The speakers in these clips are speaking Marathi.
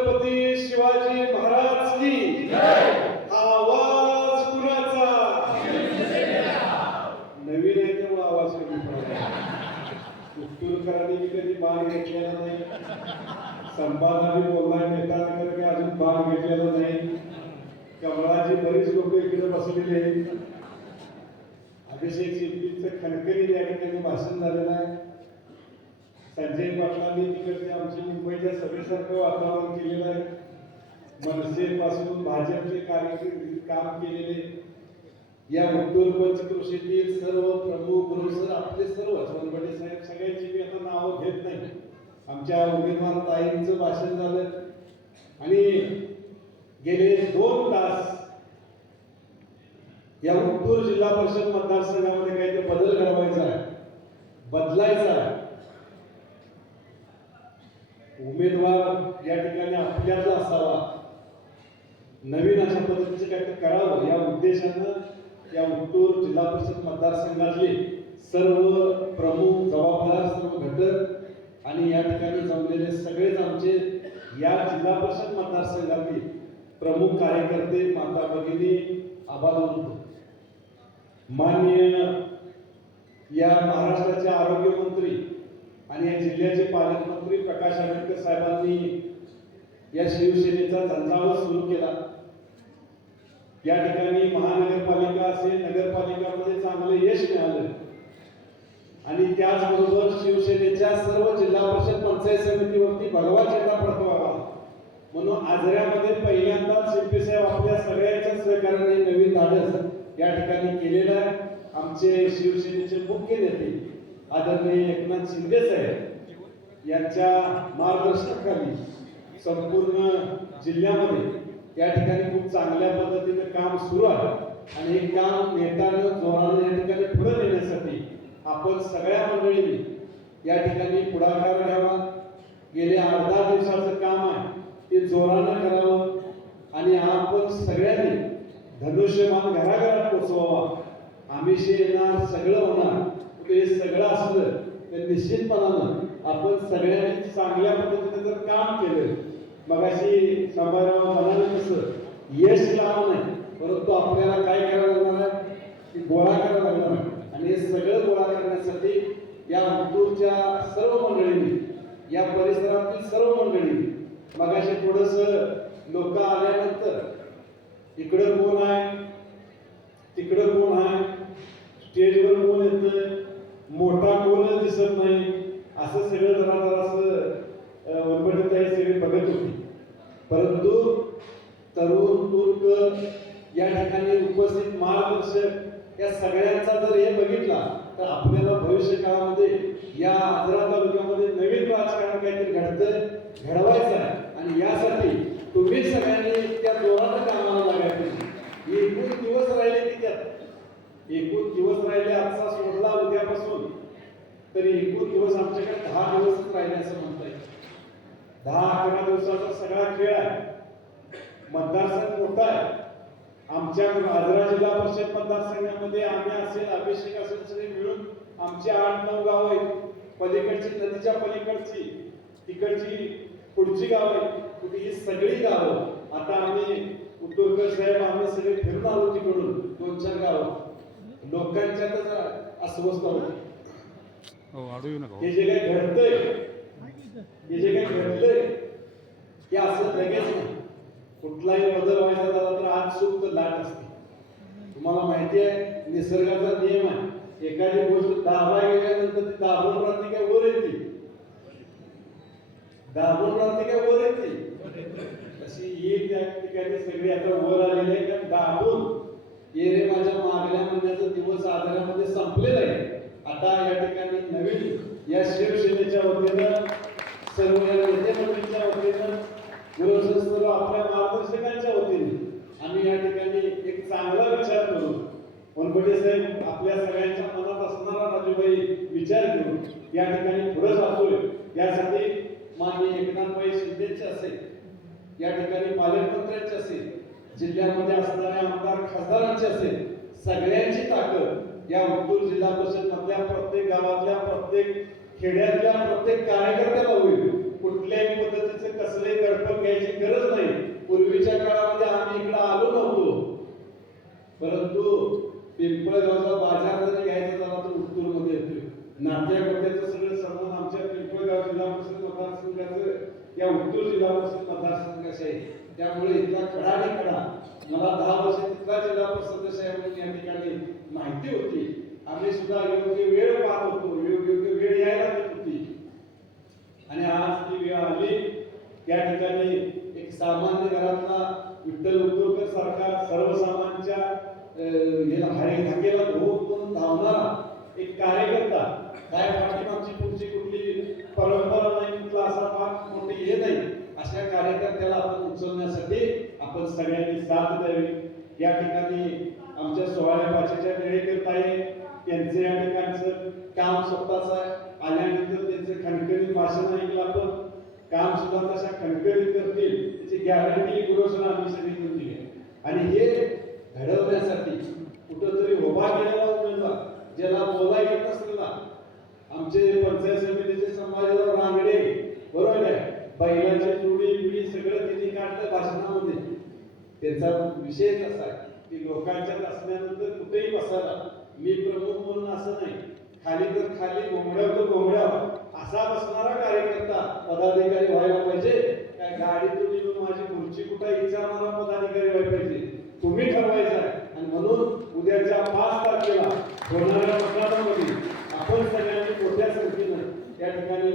छत्रपती शिवाजी महाराज की जय। आवाज कुणाचा? नवीन आहे तेव्हा आवाज कमी पडला. उत्तूरकरांनी कधी बाण घेतलेला नाही, संपादाने बोललाय, नेतांकडे अजून बाण घेतलेला नाही. कमळाची बरीच लोक इकडे बसलेली आहेत. अभिषेक शिंदेचं खणखणी या ठिकाणी भाषण झालेलं आहे. संजय पाटलांनी तिकडचे आमच्या मुंबईच्या सभेसारखं वातावरण केलेलं आहे. मनसेपासून भाजपचे कार्यकर्ते काम केलेले या उत्तर पंचक्रोशीतील सर्व प्रमुख गुरुसर आपले सर्व वनवडे साहेब सगळ्यांची मी आता नावं घेत नाही. आमच्या उमेदवार ताईंचं भाषण झालं आणि गेले 2 तास या उत्तूर जिल्हा परिषद मतदारसंघामध्ये काही ते बदल घडवायचा आहे, बदलायचा आहे. उमेदवार या ठिकाणी आपल्याला असावा, नवीन अशा पद्धतीचे काहीतरी करावं या उद्देशानं या उत्तूर जिल्हा परिषद मतदारसंघातले सर्व प्रमुख जबाबदार सर्व घटक आणि या ठिकाणी जमलेले सगळेच आमचे या जिल्हा परिषद मतदारसंघातील प्रमुख कार्यकर्ते, माता भगिनी, आभार. माननीय या महाराष्ट्राचे आरोग्य मंत्री आणि या जिल्ह्याचे पालकमंत्री प्रकाश आंबेडकर साहेबांनी या शिवसेनेचा झंझावात सुरू केला. या ठिकाणी महानगरपालिका असेल, नगरपालिकामध्ये चांगले यश मिळालं आणि त्याचबरोबर शिवसेनेच्या सर्व जिल्हा परिषद पंचायत समितीवरती भगवा झेंडा फडकवावा म्हणून आजऱ्यामध्ये पहिल्यांदाच शिंपे साहेब आपल्या सगळ्यांच्या सहकार्याने नवीन धाडस या ठिकाणी केलेलं आहे. आमचे शिवसेनेचे मुख्य नेते आदरणीय एकनाथ शिंदे साहेब यांच्या मार्गदर्शनाखाली संपूर्ण जिल्ह्यामध्ये या ठिकाणी खूप चांगल्या पद्धतीने काम सुरू आहे आणि हे काम नेटानं जोरानं या ठिकाणी पुढे नेण्यासाठी आपण सगळ्या मंडळींनी या ठिकाणी पुढाकार घ्यावा. गेले 8-10 दिवसाचं काम आहे ते जोरानं करावं आणि आपण सगळ्यांनी धनुष्यबाण घराघरात पोचवावा. आमिषे येणार, सगळं होणार, हे सगळं असलं तर निश्चितपणानं आपण सगळ्यांनी चांगल्या पद्धतीने जर काम केलं, मगाशी समारोह म्हणाले तसं यश लावणं नाही, परंतु आपल्याला काय करावं लागणार आहे, गोळा करावं लागणार आहे. आणि हे सगळं गोळा करण्यासाठी या उत्तूरच्या सर्व मंडळींनी, या परिसरातील सर्व मंडळींनी मगाशी थोडस लोक आल्यानंतर इकडं कोण आहे, तिकडं कोण आहे, स्टेजवर कोण येतं, मोठा कोणच दिसत नाही, असं सगळं जरा असं वनवडीताई सगळे बघत होती. परंतु तरुण तुर्क या ठिकाणी उपस्थित मार्गदर्शक या सगळ्यांचा जर हे बघितला तर आपल्याला भविष्य काळामध्ये या आजरा तालुक्यामध्ये नवीन राजकारण काहीतरी घडवायचं आहे आणि यासाठी तुम्ही सगळ्यांनी त्या जोरानं कामाला लागायचं. एकूण दिवस राहिले की त्यात एकूण दिवस राहिले, आजचा सोडला उद्यापासून, तरी एकूण दिवस आमच्याकडे 10 दिवस राहिले असं म्हणता येईल. 10-11 दिवसाचा सगळा खेळ आहे. मतदारसंघ मोठा आहे. आमच्या आजरा जिल्हा परिषद मतदारसंघामध्ये आम्ही असेल, अभिषेक असेल, सगळे मिळून आमची 8-9 गाव आहेत. पलीकडची, नदीच्या पलीकडची, तिकडची पुढची गाव आहेत, ही सगळी गावं आता आम्ही उद्योगकर साहेब आम्ही सगळे फिरून आलो तिकडून 2-4 गाव. लोकांच्यातच अस्वस्थ होते. हे जे काही घडतंय, हे जे काही घडलंय हे असं लगेच नाही. कुठलाही बदल व्हायचा झाला तर आज सुप्त लाट असते. तुम्हाला माहिती आहे निसर्गाचा नियम आहे, एखादी गोष्ट दाबा गेल्यानंतर ती दाबून राहते काय वर येते, दाबून राहते काय वर येते, अशी ही त्या ठिकाणी सगळी आता वर आलेली आहे. कारण दाबून ये रे माझ्या मागल्या म्हणण्याचा दिवस आधारामध्ये संपलेला आहे. आता या ठिकाणी नवीन या शिवसेनेच्या वतीनं, सर्व या नेते मंडळीच्या वतीनं, सर्व आपल्या मार्गदर्शकांच्या वतीने आम्ही या ठिकाणी एक चांगला विचार करू, वनवडे साहेब आपल्या सगळ्यांच्या मनात असणारा राजूबाई विचार करून या ठिकाणी पुढे जातोय. यासाठी माननीय एकनाथभाई शिंदेचे असेल, या ठिकाणी पालकमंत्र्यांचे असेल, जिल्ह्यामध्ये असणाऱ्या आमदार खासदारांचे असेल, सगळ्यांची ताकद या उत्तूर जिल्हा परिषद मधल्या प्रत्येक गावातल्या, प्रत्येक खेड्यातल्या प्रत्येक कार्यकर्त्याला होईल. कुठल्याही पद्धतीचे कसले दडपण घ्यायची गरज नाही. पूर्वीच्या काळामध्ये आम्ही इकडे आलो नव्हतो, परंतु पिंपळगावचा बाजार जरी घ्यायचा झाला तर उत्तूरमध्ये येतोय. नाट्यामध्ये सगळं संबंध आमच्या पिंपळगाव जिल्हा परिषद मतदारसंघाचं या उत्तूर जिल्हा परिषद मतदारसंघाचे आहे. त्यामुळे इथला खडा आणि खडा मला 10 वर्ष तिथला जिल्हा परिषद सदस्य आहे म्हणून या ठिकाणी माहिती होती. आम्ही सुद्धा योग्य वेळ पाहत होतो, योग्य वेळ यायला लागत होती आणि आज ती वेळ आली. त्या ठिकाणी एक सामान्य घरातला विठ्ठल उद्योगकर सारखा सर्वसामान्यांच्या हाकेला धोक धावणारा एक कार्यकर्ता, काय पाठीमागची पुढची कुठली परंपरा नाही, कुठला असा फार मोठी हे नाही, अशा कार्यकर्त्याला आपण उचलण्यासाठी आपण सगळ्यांनी साथ द्यावी. या ठिकाणी आमच्या सोहळ्या भाषेच्या वेळेकर ताई त्यांचं या ठिकाणचं काम स्वतःच आल्यानंतर त्यांचं खणखणीत भाषण ऐकलं, आपण काम सुद्धा तशा खणखणीत करतील त्याची गॅरंटी गुरुसना आम्ही सगळी देऊन दिली. आणि हे घडवण्यासाठी कुठंतरी उभा केलेला उमेदवार ज्याला बोला येत नसेल ना, आमचे पंचायत समितीचे संभाजीराव रांगडे बरोबर आहे, बैलाची जोडी बिडी सगळं त्यांनी काढलं भाषणामध्ये. त्यांचा विषयच असा आहे की लोकांच्यात असल्यानंतर कुठेही बसायला मी प्रमुख म्हणून असं नाही, खाली तर खाली घोंगड्यावर असा बसणारा कार्यकर्ता पदाधिकारी व्हायला पाहिजे. काय गाडीतून येऊन माझी खुर्ची कुठे विचारणारा पदाधिकारी व्हायला पाहिजे, तुम्ही ठरवायचं आहे. आणि म्हणून उद्याच्या 5 तारखेला होणाऱ्या मतदानामध्ये आपण सगळ्यांनी मोठ्या संख्येनं त्या ठिकाणी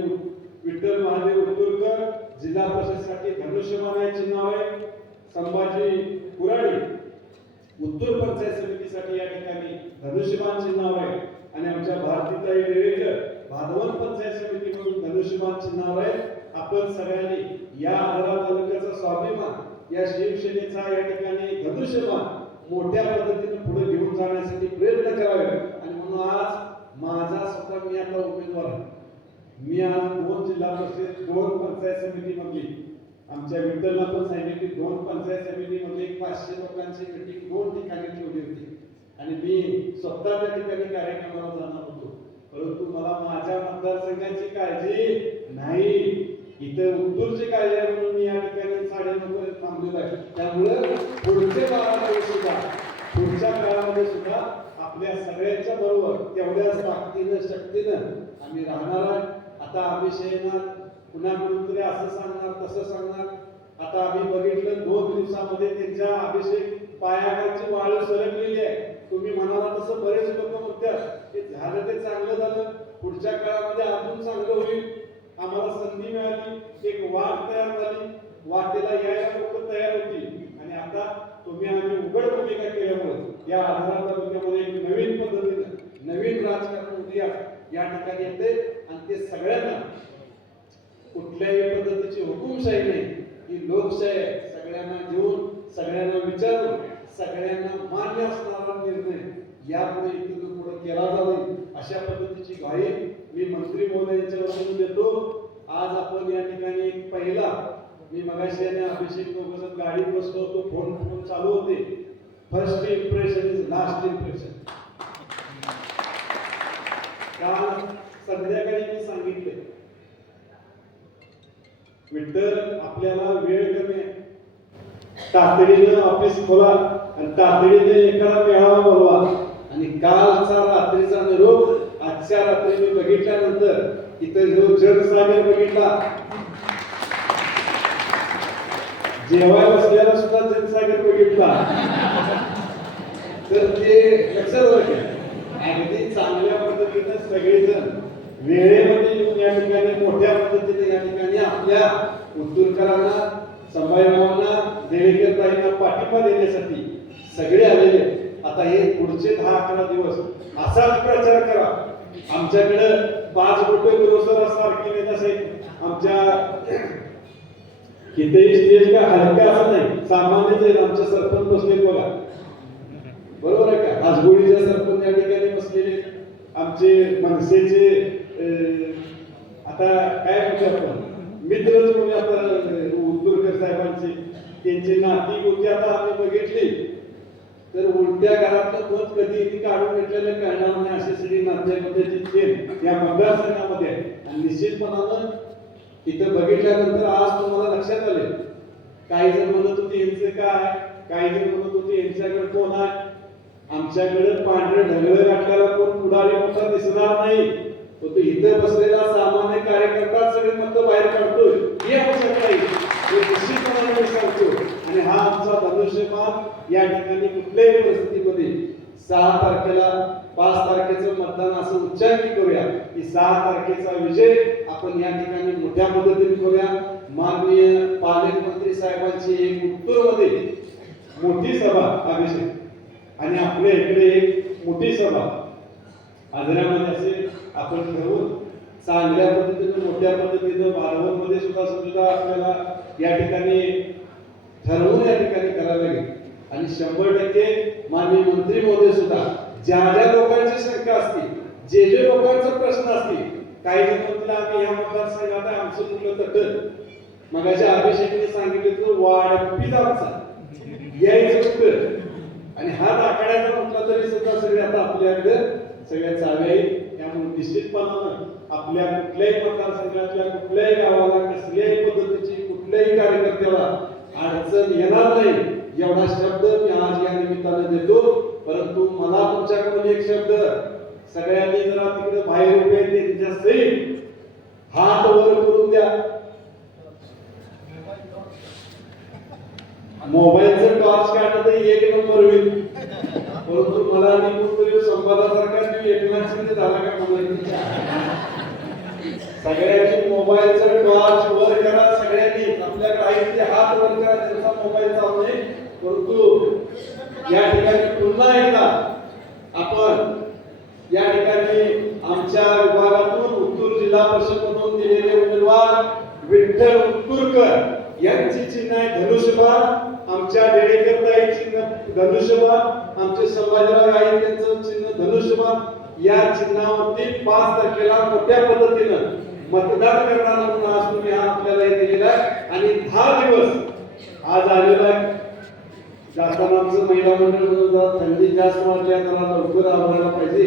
विठ्ठल महादेव उतुरकर जिल्हा परिषदेसाठी धनुष्यबाण या चिन्हावर, संभाजी कुराडी उत्तूर पंचायत समितीसाठी या ठिकाणी धनुष्यबाण चिन्हावर आहे आणि आमच्या भारतीताई वेळेकर भादवण पंचायत समितीकडून धनुष्यबाण चिन्हावर आहे. आपण सगळ्यांनी या आढावा तालुक्याचा स्वाभिमान या शिवसेनेचा या ठिकाणी धनुष्यबाण मोठ्या पद्धतीने पुढे घेऊन जाण्यासाठी प्रयत्न करावे. आणि म्हणून आज माझा स्वतः मी आता उमेदवार आहे. मी आज 2 जिल्हा परिषद 2 पंचायत समितीमधली आमच्या विठ्ठलला पण सांगितले 2 पंचायत समितीमध्ये 500 लोकांची मीटिंग 2 ठिकाणी ठेवली होती आणि मी स्वतः त्या ठिकाणी कार्यक्रमाला जाणार होतो. परंतु मला माझ्या मतदारसंघाची काळजी नाही, इथं उत्तूरची काळजी आहे म्हणून मी या ठिकाणी 9:30 पर्यंत थांबलेलो आहे. त्यामुळे पुढच्या काळामध्ये सुद्धा पुढच्या काळामध्ये सुद्धा आपल्या सगळ्यांच्या बरोबर तेवढ्याच ताकदीनं शक्तीनं आम्ही राहणार आहे. आता अभिषेक येणार, कुणाकडून तरी असं सांगणार तसं सांगणार. आता आम्ही बघितलं 2 दिवसामध्ये त्यांच्या अभिषेक पायाखालची वाळू सरकलेली आहे. तुम्ही म्हणाला तसं बरेच लोक म्हणतात ते झालं ते चांगलं झालं, पुढच्या काळामध्ये अजून चांगलं होईल. आम्हाला संधी मिळाली, एक वाट तयार झाली, वाटेला यायला लोक तयार होती आणि आता तुम्ही आम्ही उघड भूमिका केल्यामुळे या आधार तालुक्यामध्ये एक नवीन पद्धतीनं नवीन राजकारण उदयास या ठिकाणी येते. आणि ते सगळ्यांना कुठल्याही पद्धतीची हुकुमशाही नाही, ही लोकशाही आहे. सगळ्यांना घेऊन सगळ्यांना विचारून सगळ्यांना मान्य असणारा निर्णय यापुढे इथून पुढे केला जाईल अशा पद्धतीची ग्वाही मी मंत्री महोदयांच्या वतीने देतो. आज आपण या ठिकाणी पहिला मी मगाशी याने अभिषेक सोबत गाडीत बसलो होतो, फोन चालू होते. First impression is last impression. काल संध्याकाळी मी सांगितले विठ्ठल आपल्याला वेळ कमी आहे, तातडीनं ऑफिस खोला आणि तातडीने एखादा मेळावा बोलवा. आणि कालचा रात्रीचा निरोप आजच्या रात्री मी बघितल्यानंतर इथं जो जगसागर बघितला, जेवायला बसल्याला सुद्धा जगसागर बघितला, तर ते लक्षात राखेल अगदी चांगल्या पद्धतीने सगळेजण वेळेमध्ये येऊन या ठिकाणी मोठ्या पद्धतीने या ठिकाणी आपल्या उत्तूरकरांना, संभाजीरावांना, देवेकर ताईंना पाठिंबा देण्यासाठी सगळे आलेले. आता हे पुढचे 10-11 दिवस असाच प्रचार करा. आमच्याकडे 5 कोटी गुरुसर सारखी नेता साहेब आमच्या कितीही स्टेज का हलका असं नाही, सामान्यच आहेत. आमचे सरपंच बसले बघा, बरोबर आहे का? आजगोळीचे सरपंच या ठिकाणी बसलेले, आमचे मनसेचे आता काय म्हणतो आपण मित्रच म्हणजे आता उद्दुरकर साहेबांचे त्यांचे नाती होते. आता आम्ही बघितली तर उलट्या घरातलं पद कधी ती काढून घेतलेलं कळणार नाही अशी सगळी नात्यामध्ये चेन या मतदारसंघामध्ये. आणि निश्चितपणानं इथं बघितल्यानंतर आज तुम्हाला लक्षात लक्षात आले. काही जण म्हणत होते यांचे काय, काही जण म्हणत होते यांच्याकडे कोण आहे. आमच्याकडे पांढरे ढगळे गाठल्याला कोण पुढारी मोठा दिसणार नाही, तो इथं बसलेला सामान्य कार्यकर्ता सगळे मत बाहेर काढतोय ही आवश्यकता आहे, हे निश्चितपणे मी सांगतो. आणि हा आमचा धनुष्यबाण या ठिकाणी कुठल्याही परिस्थितीमध्ये 6 तारखेला 5 तारखेचं मतदान असं उच्चांकी करूया की 6 तारखेचा विजय आपण या ठिकाणी मोठ्या पद्धतीने करूया. माननीय पालकमंत्री साहेबांची एक उत्तूरमध्ये मोठी सभा अभिषेक आणि आपल्या इकडे एक मोठी सभा आजऱ्यामध्ये असेल आपण ठरवून चांगल्या पद्धतीने मोठ्या पद्धतीने बारावणमध्ये सुद्धा आपल्याला या ठिकाणी ठरवून या ठिकाणी करायला लागेल. आणि 100% माननीय मंत्री महोदय सुद्धा ज्या ज्या लोकांची शंका असतील, जे जे लोकांचे प्रश्न असतील, काही जण म्हणतील आम्ही या मतदारसंघात आमचं कुठलं तट मगाच्या अभिषेकने सांगितलं वाढपीच आमचा यायचं कुठं. आणि हात आखाड्याचा म्हटला तरी सुद्धा सगळे आता आपल्याकडे सगळ्या चाव्या आहेत. त्यामुळे निश्चितपणानं आपल्या कुठल्याही मतदारसंघातल्या कुठल्याही गावाला कसल्याही पद्धतीची कुठल्याही कार्यकर्त्याला अडचण येणार नाही एवढा शब्द मी आज या निमित्ताने देतो. परंतु मला तुमच्याकडून एक शब्द, सगळ्यांनी जरा तिकडे बाहेर उभे त्यांच्या सहित हात वर करून द्या. मोबाईलचं टॉर्च काढणं एक नंबर होईल, परंतु मला आणि कुठतरी संवादासारखा एकनाथ शिंदे झाला का मला सगळ्यांनी मोबाईलचं टॉर्च वर करा. सगळ्यांनी आपल्याकडे आहे ते हात वर करा, त्यांचा मोबाईल चालू नये. परंतु या ठिकाणी पुन्हा एकदा आपण या ठिकाणी आमच्या विभागातून उत्तूर जिल्हा परिषदमधून दिलेले उमेदवार विठ्ठल उत्तूरकर यांची चिन्ह आहे धनुष्यबाण, आमच्या डेडेकरताई चिन्ह धनुष्यबाण, आमचे संभाजीराव आई त्यांचं चिन्ह धनुष्यबाण. या चिन्हावरती 5 तारखेला मोठ्या पद्धतीनं मतदान करणार म्हणून आज तुम्ही हा आपल्याला हे दिलेला आहे. आणि 10 दिवस आज आलेला आहे. जाताना आमचं महिला मंडळ म्हणून थंडी जास्त वाटल्या, त्याला लवकर आवरायला पाहिजे.